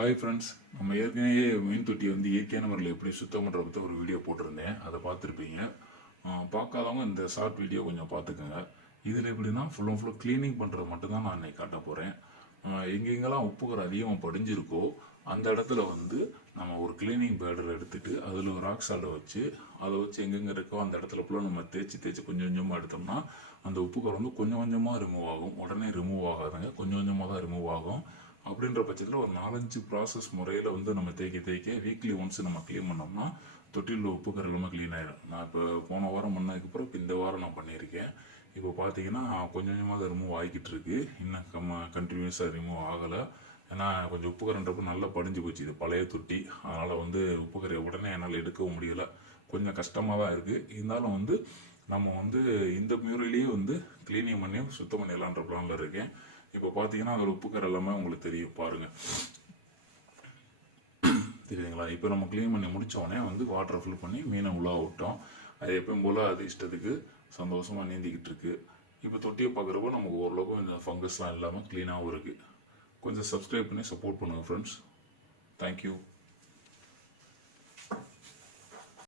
Hi friends, நம்ம ஏற்கனவே மீன் தொட்டி வந்து இயற்கையான முறையில் எப்படி சுத்தம் பண்ணுற பற்றி ஒரு வீடியோ போட்டிருந்தேன். அதை பார்த்துருப்பீங்க. பார்க்காதவங்க இந்த ஷார்ட் வீடியோ கொஞ்சம் பார்த்துக்கோங்க. இதில் எப்படின்னா ஃபுல் அண்ட் ஃபுல் க்ளீனிங் பண்ணுறது மட்டும்தான் நான் இன்னைக்கு காட்ட போகிறேன். எங்கெங்கெல்லாம் உப்புக்கரை அதிகமாக படிஞ்சிருக்கோ அந்த இடத்துல வந்து நம்ம ஒரு க்ளீனிங் பேடர் எடுத்துகிட்டு அதில் ஒரு ராக் சால்ட்டை வச்சு அதை வச்சு எங்கெங்கே இருக்கோ அந்த இடத்துல ஃபுல்லாக நம்ம தேய்ச்சி கொஞ்சம் கொஞ்சமாக எடுத்தோம்னா அந்த உப்புக்கரை வந்து கொஞ்சம் கொஞ்சமாக ரிமூவ் ஆகும். உடனே ரிமூவ் ஆகாதுங்க, கொஞ்சம் கொஞ்சமாக தான் ரிமூவ் ஆகும். அப்படின்ற பட்சத்தில் ஒரு 4-5 ப்ராசஸ் முறையில் வந்து நம்ம தேய்க்க வீக்லி ஒன்ஸ் நம்ம க்ளீன் பண்ணோம்னா தொட்டியில் உப்புக்கரை எல்லாமே க்ளீன் ஆகிடும். நான் இப்போ போன வாரம் பண்ணதுக்கப்புறம் இப்போ இந்த வாரம் நான் பண்ணியிருக்கேன். இப்போ பார்த்தீங்கன்னா கொஞ்சம் கொஞ்சமாக தான் ரிமூவ் ஆகிக்கிட்டு இருக்கு. இன்னும் கண்டினியூஸாக ரிமூவ் ஆகலை. ஏன்னா கொஞ்சம் உப்புக்கரைன்றப்ப நல்லா படிஞ்சு போச்சு. இது பழைய தொட்டி, அதனால் வந்து உப்புக்கரையை உடனே என்னால் எடுக்கவும் முடியலை. கொஞ்சம் கஷ்டமாக தான் இருக்குது. இருந்தாலும் வந்து நம்ம வந்து இந்த முறையிலேயே வந்து க்ளீனிங் பண்ணி சுத்தம் பண்ணிடலான்ற பிளானில் இருக்கேன். இப்போ பார்த்தீங்கன்னா அதில் உப்புக்கரை எல்லாமே உங்களுக்கு தெரியும், பாருங்கள், தெரியுதுங்களா? இப்போ நம்ம க்ளீன் பண்ணி முடித்தோடனே வந்து வாட்டரை ஃபில் பண்ணி மீனை உள்ளே விட்டோம். அது எப்பவும் போல் அது இஷ்டத்துக்கு சந்தோஷமாக நீந்திக்கிட்டு இருக்கு. இப்போ தொட்டியை பார்க்குறப்போ நமக்கு ஓரளவுக்கு இந்த ஃபங்கஸ்லாம் இல்லாமல் க்ளீனாகவும் இருக்குது. கொஞ்சம் சப்ஸ்கிரைப் பண்ணி சப்போர்ட் பண்ணுங்கள் ஃப்ரெண்ட்ஸ். தேங்க்யூ.